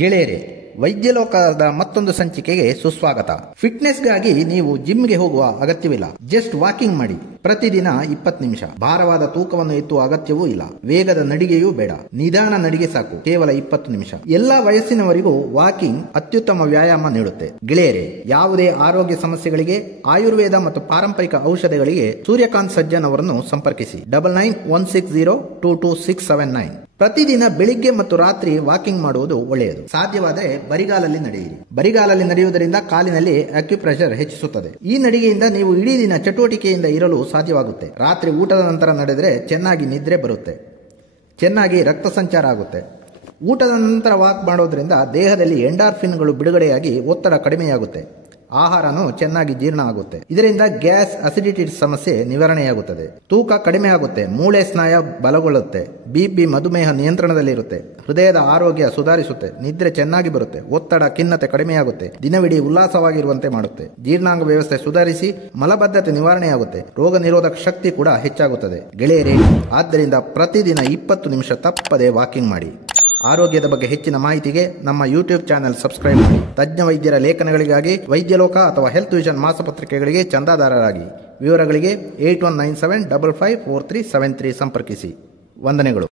ಗೆಳೆಯರೇ, ವೈದ್ಯಲೋಕದ ಮತ್ತೊಂದು ಸಂಚಿಕೆಗೆ ಸುಸ್ವಾಗತ. ಫಿಟ್ನೆಸ್ಗಾಗಿ ನೀವು ಜಿಮ್ಗೆ ಹೋಗುವ ಅಗತ್ಯವಿಲ್ಲ. ಜಸ್ಟ್ ವಾಕಿಂಗ್ ಮಾಡಿ. ಪ್ರತಿದಿನ 20 ನಿಮಿಷ. ಭಾರವಾದ ತೂಕವನ್ನು ಎತ್ತುವ ಅಗತ್ಯವೂ ಇಲ್ಲ. ವೇಗದ ನಡಿಗೆಯೂ ಬೇಡ. ನಿಧಾನ ನಡಿಗೆ ಸಾಕು. ಕೇವಲ 20 ನಿಮಿಷ. ಎಲ್ಲಾ ವಯಸ್ಸಿನವರಿಗೂ ವಾಕಿಂಗ್ ಅತ್ಯುತ್ತಮ ವ್ಯಾಯಾಮ ನೀಡುತ್ತೆ. ಗೆಳೆಯರೇ, ಯಾವುದೇ ಆರೋಗ್ಯ ಸಮಸ್ಯೆಗಳಿಗೆ, ಆಯುರ್ವೇದ ಮತ್ತು ಪಾರಂಪರಿಕ ಔಷಧಿಗಳಿಗೆ ಸೂರ್ಯಕಾಂತ್ ಸಜ್ಜನ್ ಅವರನ್ನು ಸಂಪರ್ಕಿಸಿ. 9916022679. ಪ್ರತಿದಿನ ಬೆಳಿಗ್ಗೆ ಮತ್ತು ರಾತ್ರಿ ವಾಕಿಂಗ್ ಮಾಡುವುದು ಒಳ್ಳೆಯದು. ಸಾಧ್ಯವಾದರೆ ಬರಿಗಾಲಲ್ಲಿ ನಡೆಯಿರಿ. ಬರಿಗಾಲಲ್ಲಿ ನಡೆಯುವುದರಿಂದ ಕಾಲಿನಲ್ಲಿ ಅಕ್ಯುಪ್ರೆಷರ್ ಹೆಚ್ಚಿಸುತ್ತದೆ. ಈ ನಡಿಗೆಯಿಂದ ನೀವು ಇಡೀ ದಿನ ಚಟುವಟಿಕೆಯಿಂದ ಇರಲು ಸಾಧ್ಯವಾಗುತ್ತೆ. ರಾತ್ರಿ ಊಟದ ನಂತರ ನಡೆದರೆ ಚೆನ್ನಾಗಿ ನಿದ್ರೆ ಬರುತ್ತೆ, ಚೆನ್ನಾಗಿ ರಕ್ತ ಸಂಚಾರ ಆಗುತ್ತೆ. ಊಟದ ನಂತರ ವಾಕ್ ಮಾಡೋದ್ರಿಂದ ದೇಹದಲ್ಲಿ ಎಂಡಾರ್ಫಿನ್ಗಳು ಬಿಡುಗಡೆಯಾಗಿ ಒತ್ತಡ ಕಡಿಮೆಯಾಗುತ್ತೆ. ಆಹಾರನು ಚೆನ್ನಾಗಿ ಜೀರ್ಣ ಆಗುತ್ತೆ. ಇದರಿಂದ ಗ್ಯಾಸ್, ಅಸಿಡಿಟಿ ಸಮಸ್ಯೆ ನಿವಾರಣೆಯಾಗುತ್ತದೆ. ತೂಕ ಕಡಿಮೆ ಆಗುತ್ತೆ. ಮೂಳೆ ಸ್ನಾಯ ಬಲಗೊಳ್ಳುತ್ತೆ. ಬಿಪಿ, ಮಧುಮೇಹ ನಿಯಂತ್ರಣದಲ್ಲಿರುತ್ತೆ. ಹೃದಯದ ಆರೋಗ್ಯ ಸುಧಾರಿಸುತ್ತೆ. ನಿದ್ರೆ ಚೆನ್ನಾಗಿ ಬರುತ್ತೆ. ಒತ್ತಡ, ಖಿನ್ನತೆ ಕಡಿಮೆಯಾಗುತ್ತೆ. ದಿನವಿಡೀ ಉಲ್ಲಾಸವಾಗಿರುವಂತೆ ಮಾಡುತ್ತೆ. ಜೀರ್ಣಾಂಗ ವ್ಯವಸ್ಥೆ ಸುಧಾರಿಸಿ ಮಲಬದ್ಧತೆ ನಿವಾರಣೆಯಾಗುತ್ತೆ. ರೋಗ ನಿರೋಧಕ ಶಕ್ತಿ ಕೂಡ ಹೆಚ್ಚಾಗುತ್ತದೆ. ಗೆಳೆಯರೇ, ಆದ್ದರಿಂದ ಪ್ರತಿದಿನ 20 ನಿಮಿಷ ತಪ್ಪದೆ ವಾಕಿಂಗ್ ಮಾಡಿ. ಆರೋಗ್ಯದ ಬಗ್ಗೆ ಹೆಚ್ಚಿನ ಮಾಹಿತಿಗೆ ನಮ್ಮ ಯೂಟ್ಯೂಬ್ ಚಾನೆಲ್ ಸಬ್ಸ್ಕ್ರೈಬ್ ಮಾಡಿ. ತಜ್ಞ ವೈದ್ಯರ ಲೇಖನಗಳಿಗಾಗಿ ವೈದ್ಯಲೋಕ ಅಥವಾ ಹೆಲ್ತ್ ವಿಷನ್ ಮಾಸಪತ್ರಿಕೆಗಳಿಗೆ ಚಂದಾದಾರರಾಗಿ. ವಿವರಗಳಿಗೆ 8197554373 ಸಂಪರ್ಕಿಸಿ. ವಂದನೆಗಳು.